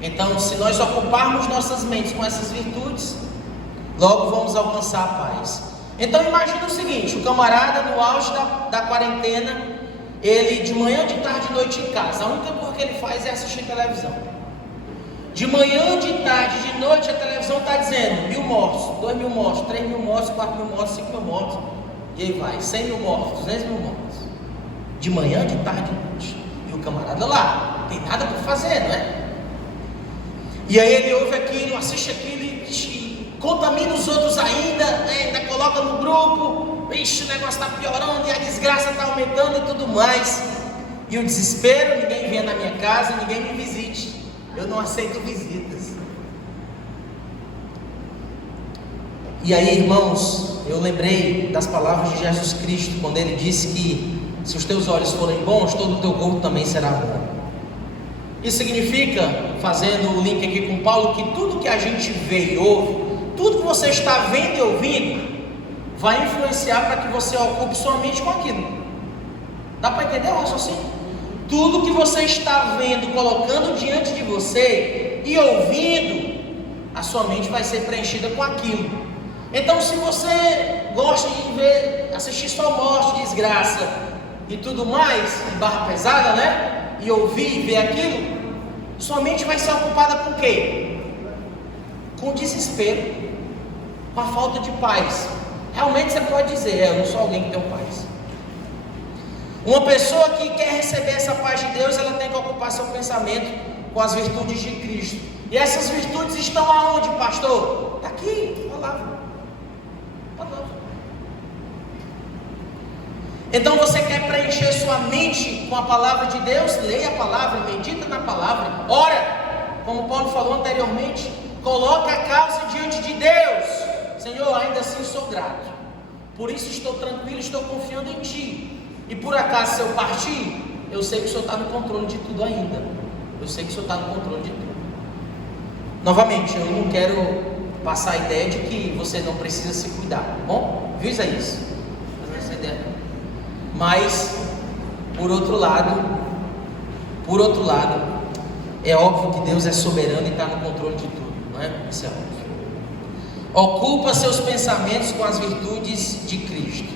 Então, se nós ocuparmos nossas mentes com essas virtudes, logo vamos alcançar a paz. Então imagina o seguinte: o camarada no auge da quarentena, ele de manhã, de tarde, de noite em casa, a única coisa que ele faz é assistir televisão. De manhã, de tarde, de noite, a televisão está dizendo 1.000 mortos, 2.000 mortos, 3.000 mortos, 4.000 mortos, 5.000 mortos, e aí vai, 100.000 mortos, 200.000 mortos, de manhã, de tarde, de noite. E o camarada lá, não tem nada para fazer, não é? E aí ele ouve aquilo, assiste aquilo e contamina os outros ainda, né? Ainda coloca no grupo, ixi, o negócio está piorando e a desgraça está aumentando e tudo mais. E o desespero: ninguém venha na minha casa, ninguém me visite, eu não aceito visitas. E aí, irmãos, eu lembrei das palavras de Jesus Cristo, quando ele disse que se os teus olhos forem bons, todo o teu corpo também será bom. Isso significa, fazendo o link aqui com Paulo, que tudo que a gente vê e ouve, tudo que você está vendo e ouvindo, vai influenciar para que você ocupe sua mente com aquilo. Dá para entender o raciocínio? Tudo que você está vendo, colocando diante de você e ouvindo, a sua mente vai ser preenchida com aquilo. Então, se você gosta de ver, assistir só morte, desgraça e tudo mais, barra pesada, né? E ouvir e ver aquilo, sua mente vai ser ocupada com o quê? Com desespero, com a falta de paz. Realmente você pode dizer, eu não sou alguém que tem paz. Uma pessoa que quer receber essa paz de Deus, ela tem que ocupar seu pensamento com as virtudes de Cristo. E essas virtudes estão aonde, pastor? Está aqui, palavra. Então você quer preencher sua mente com a palavra de Deus? Leia a palavra, medita na palavra, ora, como Paulo falou anteriormente, coloca a causa diante de Deus. Senhor, ainda assim sou grato, por isso estou tranquilo, estou confiando em Ti. E por acaso, se eu partir, eu sei que o Senhor está no controle de tudo ainda. Eu sei que o Senhor está no controle de tudo. Novamente, eu não quero passar a ideia de que você não precisa se cuidar, tá bom? Visa isso. Essa ideia. Mas, por outro lado, é óbvio que Deus é soberano e está no controle de tudo, não é? Isso é óbvio. Ocupa seus pensamentos com as virtudes de Cristo.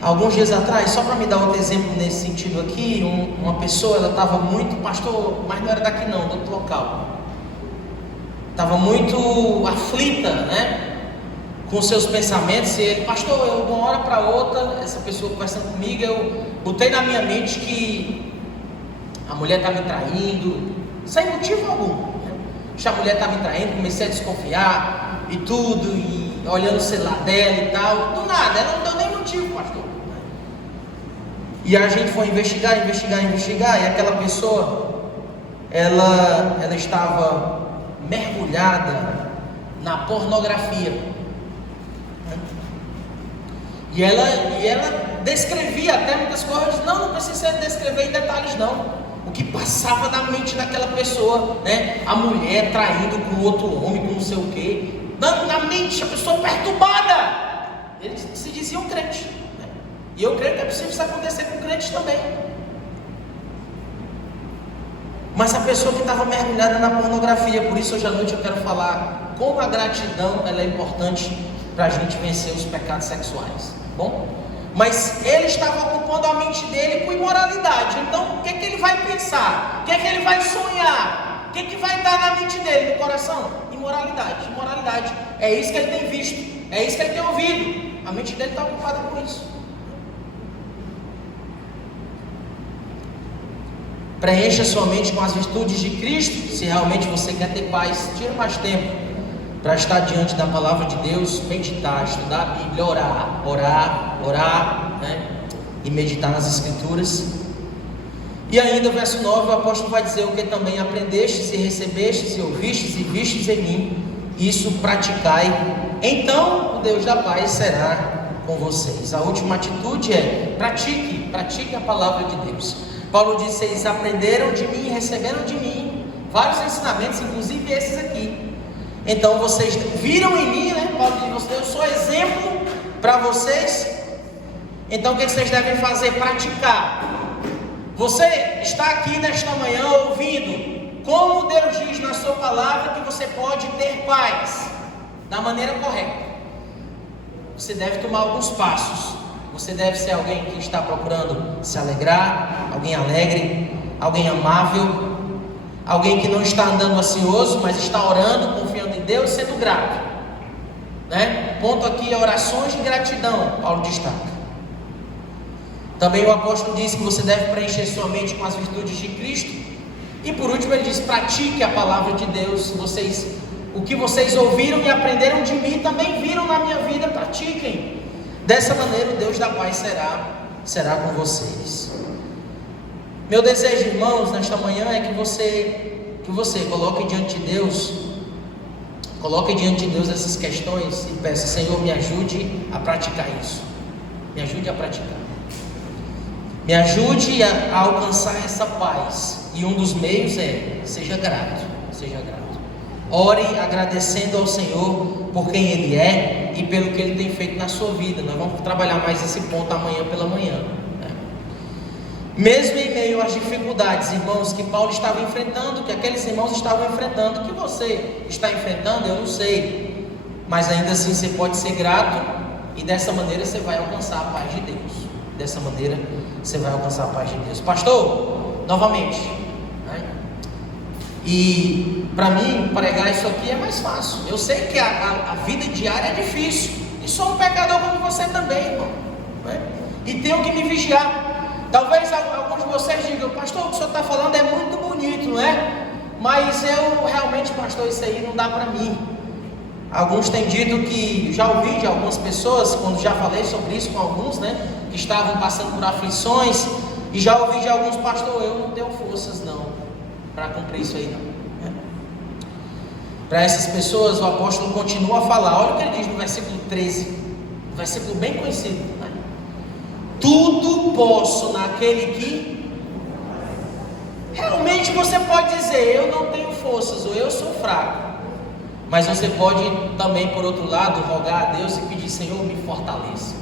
Alguns dias atrás, só para me dar outro exemplo nesse sentido aqui, uma pessoa, ela estava muito, pastor, mas não era daqui não, do outro local, estava muito aflita, né, com seus pensamentos, e ele, pastor, eu de uma hora para outra, essa pessoa conversando comigo, eu botei na minha mente que a mulher está me traindo, sem motivo algum, né? A mulher está me traindo, comecei a desconfiar, e tudo, e olhando o celular dela e tal, do nada, ela não deu nem motivo, pastor. E a gente foi investigar, e aquela pessoa, ela estava mergulhada na pornografia. E ela descrevia até muitas coisas, não precisa descrever em detalhes não. O que passava na mente daquela pessoa, né? A mulher traindo com outro homem, com não sei o quê. Na mente, a pessoa perturbada. Eles se diziam crente. E eu creio que é possível isso acontecer com crentes também. Mas a pessoa que estava mergulhada na pornografia, por isso hoje à noite eu quero falar como a gratidão ela é importante para a gente vencer os pecados sexuais, bom? Mas ele estava ocupando a mente dele com imoralidade. Então o que é que ele vai pensar? O que é que ele vai sonhar? O que é que vai estar na mente dele, no coração? Imoralidade. É isso que ele tem visto, é isso que ele tem ouvido. A mente dele está ocupada com isso. Preencha sua mente com as virtudes de Cristo. Se realmente você quer ter paz, tira mais tempo para estar diante da palavra de Deus, meditar, estudar a Bíblia, orar, né? E meditar nas Escrituras. E ainda o verso 9, o apóstolo vai dizer: o que também aprendestes e recebestes e ouvistes e vistes em mim, isso praticai, então o Deus da paz será com vocês. A última atitude é pratique a palavra de Deus. Paulo diz: vocês aprenderam de mim, receberam de mim vários ensinamentos, inclusive esses aqui. Então vocês viram em mim, né? Paulo diz: eu sou exemplo para vocês. Então o que vocês devem fazer? Praticar. Você está aqui nesta manhã ouvindo como Deus diz na sua palavra que você pode ter paz da maneira correta. Você deve tomar alguns passos. Você deve ser alguém que está procurando se alegrar, alguém alegre, alguém amável, alguém que não está andando ansioso, mas está orando, confiando em Deus, sendo grato, né? Ponto aqui é orações de gratidão, Paulo destaca. Também o apóstolo diz que você deve preencher sua mente com as virtudes de Cristo. E por último ele diz: pratique a palavra de Deus. O que vocês ouviram e aprenderam de mim, também viram na minha vida, pratiquem. Dessa maneira o Deus da paz será com vocês. Meu desejo, irmãos, nesta manhã é que você coloque diante de Deus essas questões e peça: Senhor, me ajude a praticar isso. Me ajude a praticar. Me ajude a alcançar essa paz. E um dos meios é: seja grato. Ore agradecendo ao Senhor por quem Ele é e pelo que Ele tem feito na sua vida. Nós vamos trabalhar mais esse ponto amanhã pela manhã, né? Mesmo em meio às dificuldades, irmãos, que Paulo estava enfrentando, que aqueles irmãos estavam enfrentando, que você está enfrentando, eu não sei. mas ainda assim você pode ser grato, e dessa maneira você vai alcançar a paz de Deus. Dessa maneira você vai alcançar a paz de Deus. Pastor, novamente, né? E para mim pregar isso aqui é mais fácil. Eu sei que a vida diária é difícil, e sou um pecador como você também, irmão, né? E tenho que me vigiar. Talvez alguns de vocês digam: pastor, o que o senhor está falando é muito bonito, não é? Mas eu realmente, pastor, isso aí não dá para mim. Alguns têm dito que, já ouvi de algumas pessoas, quando já falei sobre isso com alguns, né, que estavam passando por aflições, e já ouvi de alguns: pastor, eu não tenho forças não, para cumprir isso aí não. Para essas pessoas o apóstolo continua a falar, olha o que ele diz no versículo 13, um versículo bem conhecido, né? Tudo posso naquele que... Realmente você pode dizer: eu não tenho forças, ou eu sou fraco. Mas você pode também, por outro lado, rogar a Deus e pedir: Senhor, me fortaleça.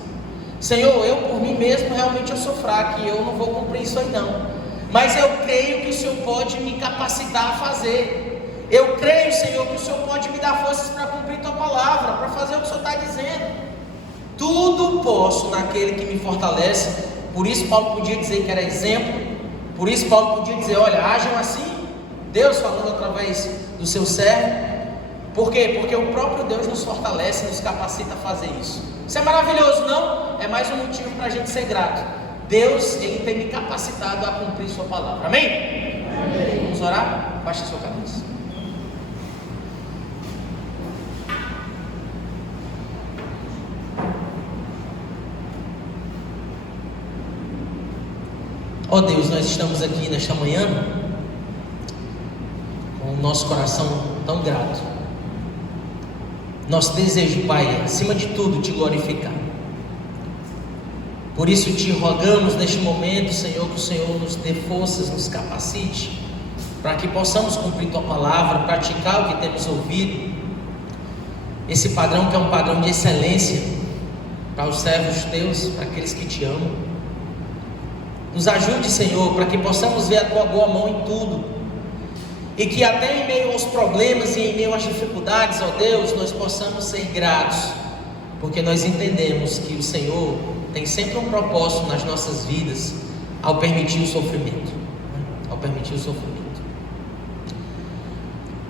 Senhor, eu por mim mesmo realmente eu sou fraco e eu não vou cumprir isso aí não. Mas eu creio que o Senhor pode me capacitar a fazer. Eu creio, Senhor, que o Senhor pode me dar forças para cumprir Tua palavra, para fazer o que o Senhor está dizendo. Tudo posso naquele que me fortalece. Por isso Paulo podia dizer que era exemplo. Por isso Paulo podia dizer: olha, ajam assim. Deus falando através do seu servo. Por quê? Porque o próprio Deus nos fortalece, nos capacita a fazer isso. Isso é maravilhoso, não? É mais um motivo para a gente ser grato. Deus, Ele tem me capacitado a cumprir Sua palavra. Amém? Amém. Vamos orar? Baixe a sua cabeça. Ó Deus, nós estamos aqui nesta manhã com o nosso coração tão grato. Nosso desejo, Pai, acima de tudo, Te glorificar. Por isso Te rogamos neste momento, Senhor, que o Senhor nos dê forças, nos capacite, para que possamos cumprir Tua palavra, praticar o que temos ouvido. Esse padrão que é um padrão de excelência para os servos Teus, para aqueles que Te amam. Nos ajude, Senhor, para que possamos ver a Tua boa mão em tudo. E que até em meio aos problemas e em meio às dificuldades, ó Deus, nós possamos ser gratos, porque nós entendemos que o Senhor tem sempre um propósito nas nossas vidas ao permitir o sofrimento. Ao permitir o sofrimento.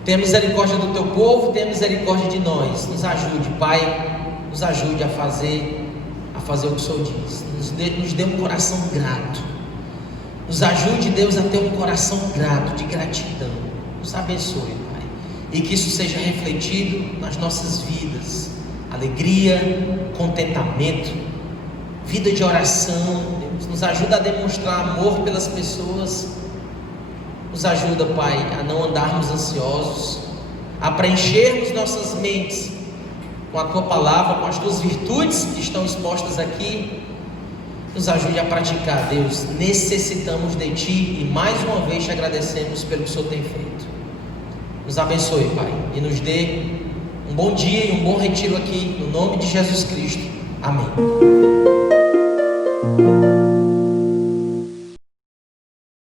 Tenha misericórdia do Teu povo, tenha misericórdia de nós. Nos ajude, Pai, nos ajude a fazer o que o Senhor diz. Nos dê um coração grato. Nos ajude, Deus, a ter um coração grato, de gratidão. Nos abençoe, Pai, e que isso seja refletido nas nossas vidas. Alegria, contentamento, vida de oração. Deus, nos ajuda a demonstrar amor pelas pessoas. Nos ajuda, Pai, a não andarmos ansiosos, a preenchermos nossas mentes com a Tua palavra, com as Tuas virtudes que estão expostas aqui. Nos ajude a praticar, Deus. Necessitamos de Ti e mais uma vez Te agradecemos pelo que o Senhor tem feito. Nos abençoe, Pai, e nos dê um bom dia e um bom retiro aqui, no nome de Jesus Cristo. Amém.